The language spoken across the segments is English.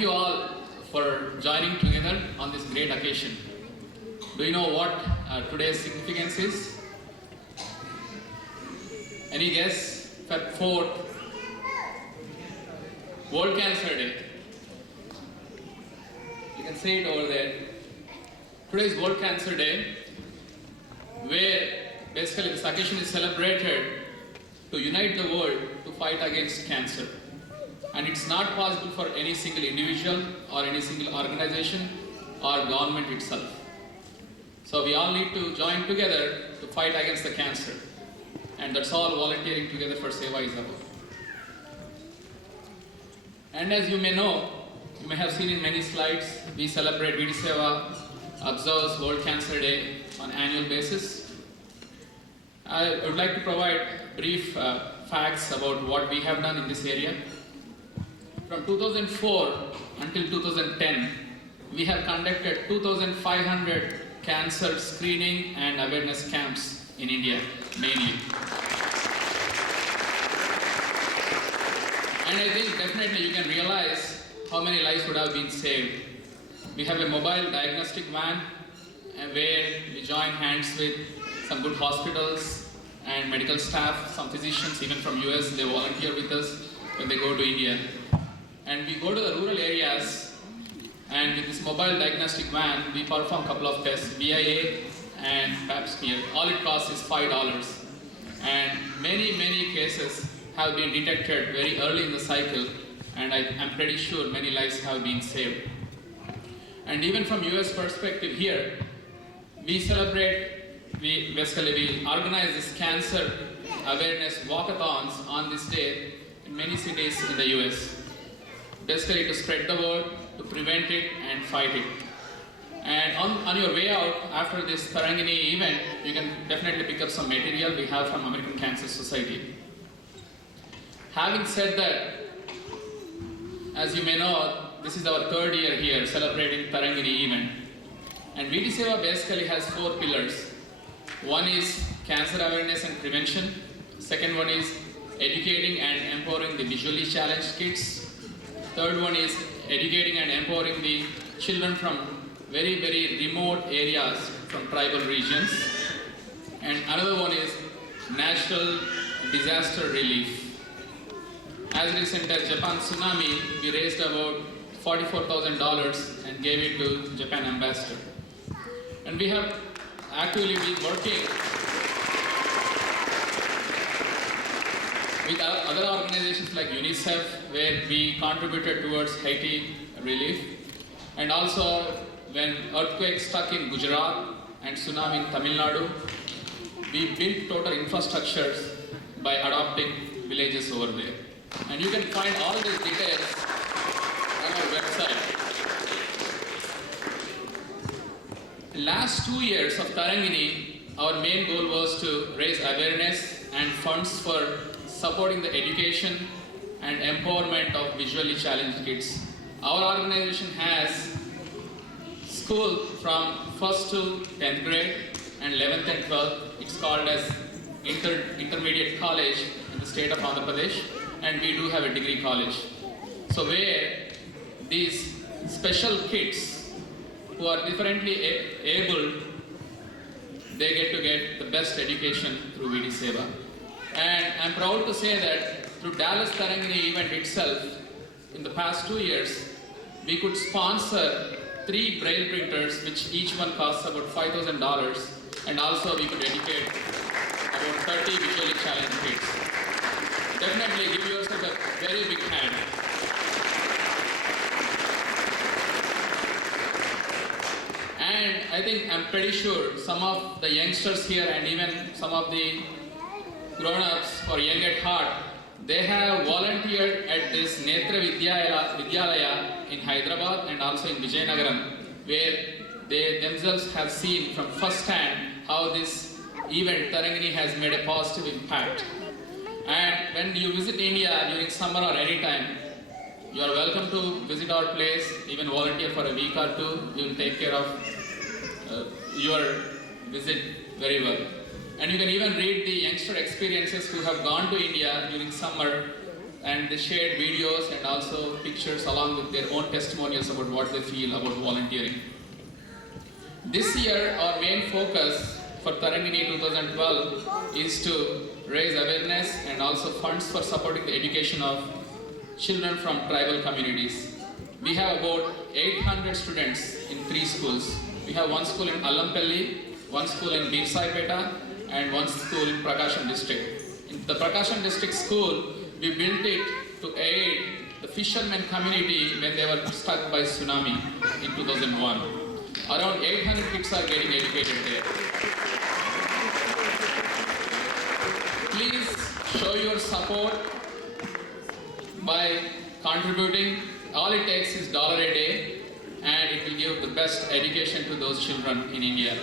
Thank you all for joining together on this great occasion. Do you know what today's significance is? Any guess? Feb 4th, World Cancer Day. You can see it over there. Today is World Cancer Day, where basically this occasion is celebrated to unite the world to fight against cancer. And it's not possible for any single individual or any single organization or government itself. So we all need to join together to fight against the cancer. And that's all volunteering together for Seva is about. And as you may know, you may have seen in many slides, we celebrate VD Seva observes World Cancer Day on annual basis. I would like to provide brief facts about what we have done in this area. From 2004 until 2010, we have conducted 2,500 cancer screening and awareness camps in India, mainly. And I think definitely you can realize how many lives would have been saved. We have a mobile diagnostic van where we join hands with some good hospitals and medical staff, some physicians even from US, they volunteer with us when they go to India. And we go to the rural areas, and with this mobile diagnostic van, we perform a couple of tests, BIA and Pap smear. All it costs is $5. And many cases have been detected very early in the cycle, and I'm pretty sure many lives have been saved. And even from US perspective here, we organize this cancer awareness walkathons on this day in many cities in the US. Basically to spread the word, to prevent it and fight it. And on your way out after this Tarangini event, you can definitely pick up some material we have from American Cancer Society. Having said that, as you may know, this is our third year here celebrating Tarangini event. And VD Seva basically has 4 pillars. One is cancer awareness and prevention. Second one is educating and empowering the visually challenged kids. Third one is educating and empowering the children from very remote areas from tribal regions. And another one is natural disaster relief. As recent as Japan tsunami, we raised about $44,000 and gave it to Japan ambassador. And we have actively been working with other organizations like UNICEF, where we contributed towards Haiti relief. And also when earthquake struck in Gujarat and tsunami in Tamil Nadu, we built total infrastructures by adopting villages over there. And you can find all these details on our website. The last 2 years of Tarangini, our main goal was to raise awareness and funds for supporting the education and empowerment of visually challenged kids. Our organization has school from 1st to 10th grade and 11th and 12th. It's called as intermediate college in the state of Andhra Pradesh, and we do have a degree college. So where these special kids who are differently able, they get the best education through VD Seva. And I'm proud to say that through Dallas Tarangini event itself, in the past 2 years, we could sponsor 3 braille printers, which each one costs about $5,000, and also we could educate about 30 visually challenged kids. Definitely give yourself a very big hand. And I think I'm pretty sure some of the youngsters here and even some of the grown-ups or young at heart, they have volunteered at this Netra Vidyalaya in Hyderabad and also in Vijayanagaram, where they themselves have seen from first hand how this event Tarangini has made a positive impact. And when you visit India during summer or any time, you are welcome to visit our place, even volunteer for a week or 2. We will take care of your visit very well. And you can even read the youngster experiences who have gone to India during summer and they shared videos and also pictures along with their own testimonials about what they feel about volunteering. This year, our main focus for Tarangini 2012 is to raise awareness and also funds for supporting the education of children from tribal communities. We have about 800 students in 3 schools. We have one school in Allampalli, one school in Birsaipeta, and one school in Prakasham district. In the Prakasham district school, we built it to aid the fishermen community when they were struck by tsunami in 2001. Around 800 kids are getting educated there. Please show your support by contributing. All it takes is $1 a day, and it will give the best education to those children in India.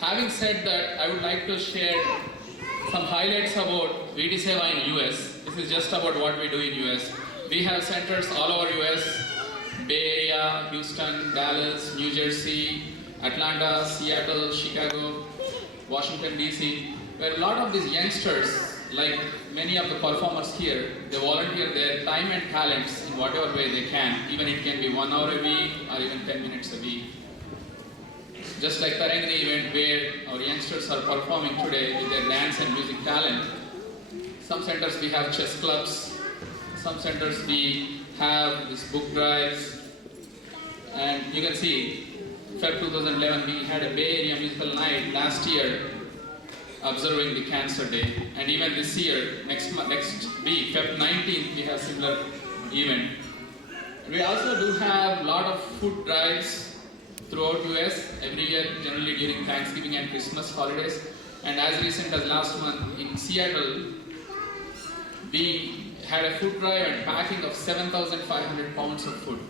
Having said that, I would like to share some highlights about VD Seva in US. This is just about what we do in US. We have centers all over US, Bay Area, Houston, Dallas, New Jersey, Atlanta, Seattle, Chicago, Washington DC, where a lot of these youngsters, like many of the performers here, they volunteer their time and talents in whatever way they can. Even it can be 1 hour a week or even 10 minutes a week. Just like Tarangini event where our youngsters are performing today with their dance and music talent. Some centers we have chess clubs, some centers we have these book drives, and you can see Feb 2011 we had a Bay Area musical night last year observing the Cancer Day, and even this year, next week, Feb 19th, we have similar event. We also do have a lot of food drives throughout US every year, generally during Thanksgiving and Christmas holidays. And as recent as last month in Seattle, we had a food drive and packing of 7,500 pounds of food.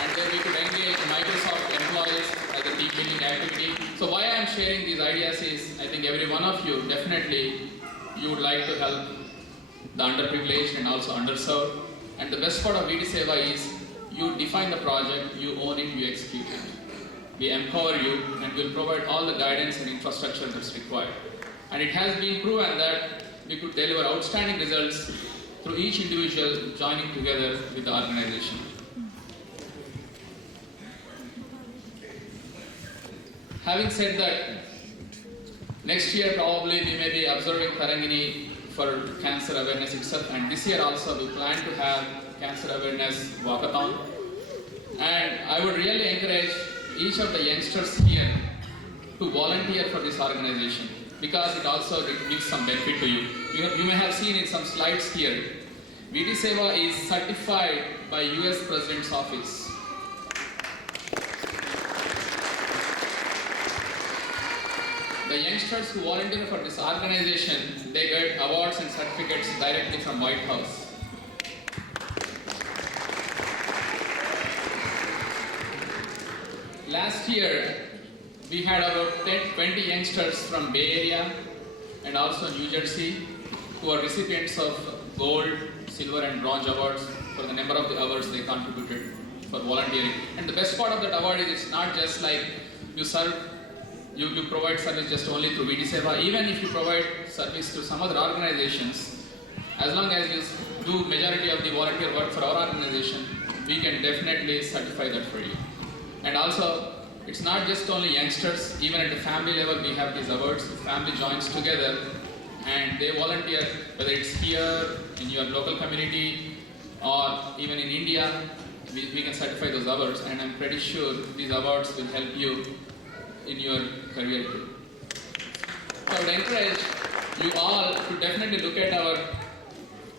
And then we could engage Microsoft employees as a team building activity. So why I am sharing these ideas is, I think every one of you definitely, you would like to help the underprivileged and also underserved. And the best part of VD Seva is, you define the project, you own it, you execute it. We empower you and will provide all the guidance and infrastructure that's required. And it has been proven that we could deliver outstanding results through each individual joining together with the organization. Having said that, next year probably we may be observing Tarangini for cancer awareness itself, and this year also we plan to have cancer awareness walkathon. And I would really encourage each of the youngsters here to volunteer for this organization, because it also gives some benefit to you. You may have seen in some slides here, VD Seva is certified by US President's Office. The youngsters who volunteer for this organization, they get awards and certificates directly from White House. Last year, we had about 20 youngsters from Bay Area and also New Jersey who are recipients of gold, silver and bronze awards for the number of the hours they contributed for volunteering. And the best part of that award is it's not just like you provide service just only through VD Seva. Even if you provide service to some other organizations, as long as you do majority of the volunteer work for our organization, we can definitely certify that for you. And also, it's not just only youngsters, even at the family level we have these awards. The family joins together and they volunteer, whether it's here, in your local community, or even in India, we can certify those awards, and I'm pretty sure these awards will help you in your career too. So I would encourage you all to definitely look at our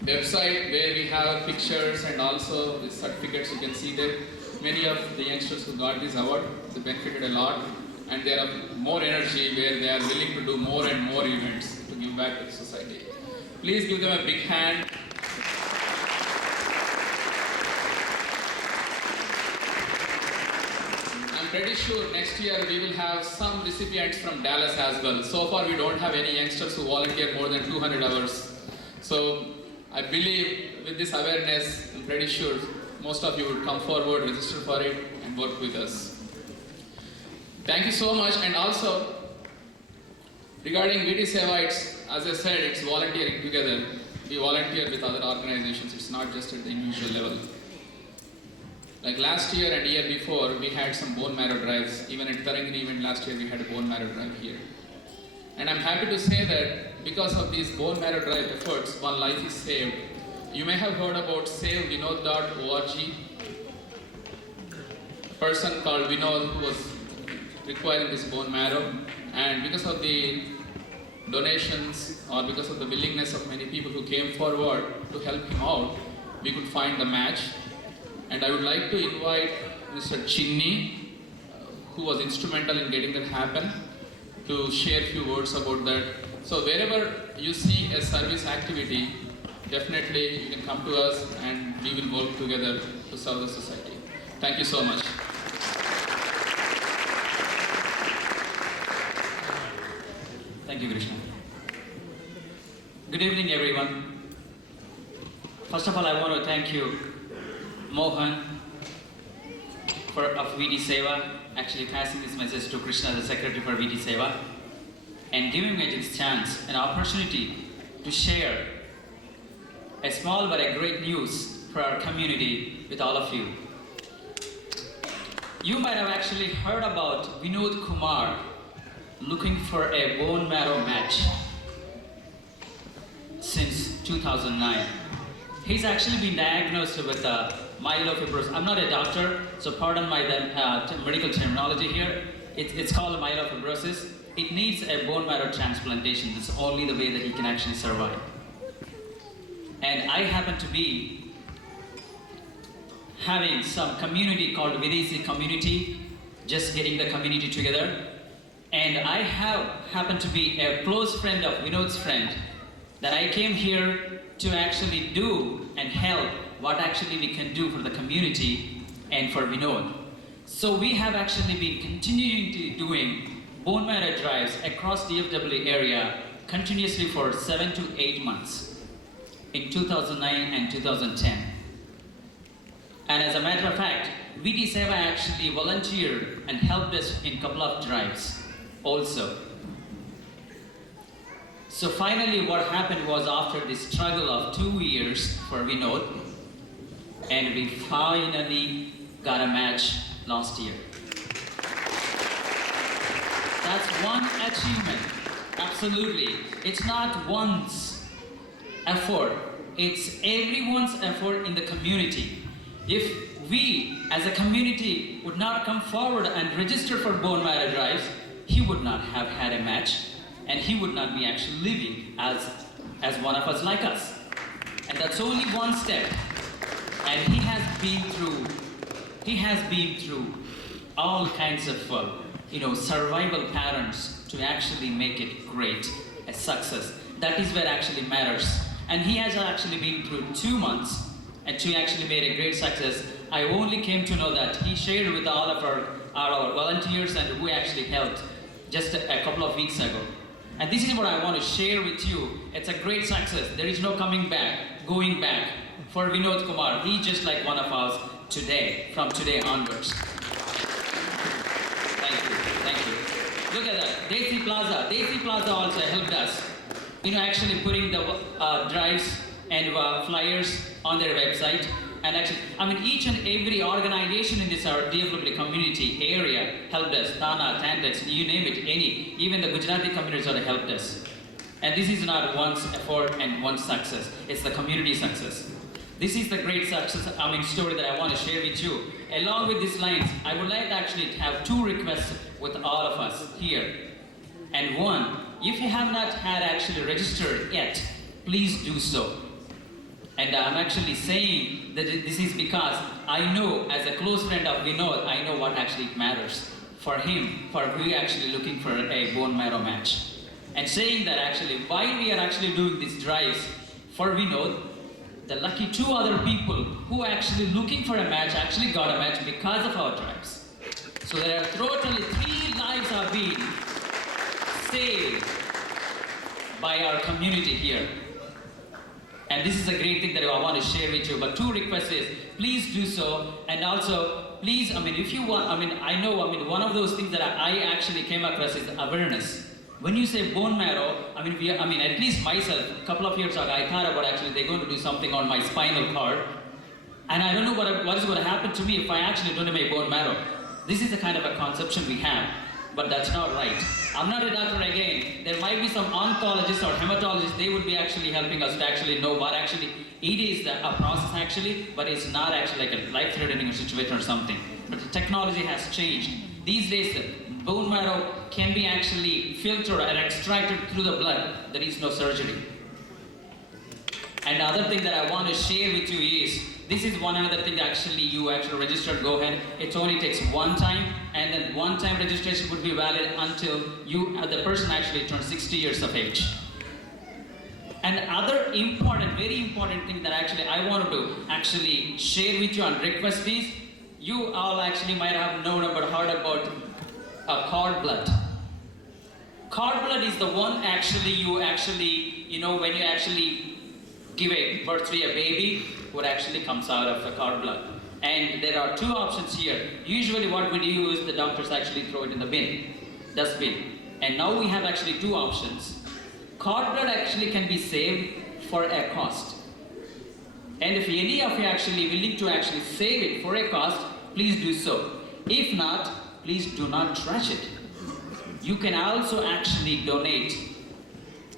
website where we have pictures and also the certificates you can see there. Many of the youngsters who got this award, they benefited a lot, and they have more energy where they are willing to do more and more events to give back to the society. Please give them a big hand. I'm pretty sure next year we will have some recipients from Dallas as well. So far we don't have any youngsters who volunteer more than 200 hours. So I believe with this awareness, I'm pretty sure most of you would come forward, register for it, and work with us. Thank you so much. And also, regarding VT Seva, as I said, it's volunteering together. We volunteer with other organizations. It's not just at the individual level. Like last year and year before, we had some bone marrow drives. Even at Tarangini event last year, we had a bone marrow drive here. And I'm happy to say that because of these bone marrow drive efforts, one life is saved. You may have heard about SaveVinod.org. A person called Vinod who was requiring this bone marrow, and because of the donations or because of the willingness of many people who came forward to help him out, we could find the match. And I would like to invite Mr. Chinni, who was instrumental in getting that happen, to share a few words about that. So wherever you see a service activity, definitely you can come to us and we will work together to serve the society. Thank you so much. Thank you, Krishna. Good evening, everyone. First of all, I want to thank you, Mohan, of VT Seva, actually passing this message to Krishna, the Secretary for VT Seva, and giving me this chance, an opportunity to share a small but a great news for our community with all of you. You might have actually heard about Vinod Kumar looking for a bone marrow match since 2009. He's actually been diagnosed with myelofibrosis. I'm not a doctor, so pardon my medical terminology here. It's called myelofibrosis. It needs a bone marrow transplantation. That's only the way that he can actually survive. And I happen to be having some community called Videsi community, just getting the community together. And I happened to be a close friend of Vinod's friend, that I came here to actually do and help what actually we can do for the community and for Vinod. So we have actually been continuing to doing bone marrow drives across DFW area continuously for 7 to 8 months in 2009 and 2010. And as a matter of fact, VT Seva actually volunteered and helped us in a couple of drives also. So finally what happened was, after the struggle of 2 years for Vinod, and we finally got a match last year. That's one achievement, absolutely. It's not one's effort, it's everyone's effort in the community. If we as a community would not come forward and register for bone marrow drives, he would not have had a match, and he would not be actually living as one of us like us. And that's only one step. And he has been through all kinds of survival patterns to actually make it great, a success. That is what actually matters. And he has actually been through 2 months and to actually made a great success. I only came to know that he shared with all of our volunteers and who actually helped just a couple of weeks ago. And this is what I want to share with you. It's a great success. There is no going back for Vinod Kumar. He's just like one of us today, from today onwards. Thank you. Look at that, Desi Plaza also helped us, actually putting the drives and flyers on their website. And actually, each and every organization in this DFW community area helped us. Thana, Tandex, you name it, any. Even the Gujarati communities have helped us. And this is not one's effort and one's success. It's the community success. This is the great success, story that I want to share with you. Along with these lines, I would like to actually have 2 requests with all of us here. And one, if you have not had actually registered yet, please do so. And I'm actually saying that this is because I know, as a close friend of Vinod, I know what actually matters for him, for we actually looking for a bone marrow match. And saying that actually, while we are actually doing these drives for Vinod, the lucky 2 other people who actually looking for a match actually got a match because of our drives. So there are totally 3 lives are being saved by our community here. And this is a great thing that I want to share with you. But two requests is, please do so. And also, please, if you want, one of those things that I actually came across is awareness. When you say bone marrow, at least myself, a couple of years ago, I thought about actually they're going to do something on my spinal cord. And I don't know what is going to happen to me if I actually donate my bone marrow. This is the kind of a conception we have, but that's not right. I'm not a doctor again. There might be some oncologists or hematologists, they would be actually helping us to actually know what actually it is a process actually, but it's not actually like a life-threatening situation or something. But the technology has changed. These days, bone marrow can be actually filtered and extracted through the blood. There is no surgery. And the other thing that I want to share with you is, this is one other thing actually you actually registered, go ahead. It only takes one time, and then one time registration would be valid until the person actually turns 60 years of age. And other very important thing that actually I wanted to actually share with you and request is, you all actually might have known about, heard about cord blood. Cord blood is the one actually when you actually give birth to a baby, what actually comes out of the cord blood. And there are two options here. Usually what we do is the doctors actually throw it in the dustbin. And now we have actually two options. Cord blood actually can be saved for a cost. And if any of you actually willing to actually save it for a cost, please do so. If not, please do not trash it. You can also actually donate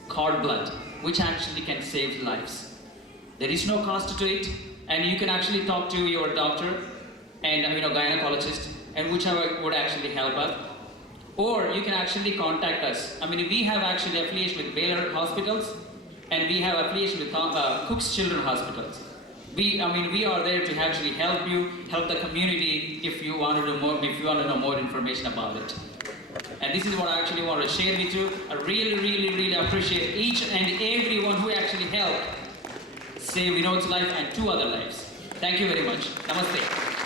cord blood, which actually can save lives. There is no cost to it, and you can actually talk to your doctor and gynecologist, and whichever would actually help us. Or you can actually contact us. We have actually affiliation with Baylor Hospitals, and we have affiliation with Cook's Children's Hospitals. We are there to actually help you, help the community if you want to know more information about it. And this is what I actually want to share with you. I really appreciate each and everyone who actually helped save Vinod's life and two other lives. Thank you very much. Namaste.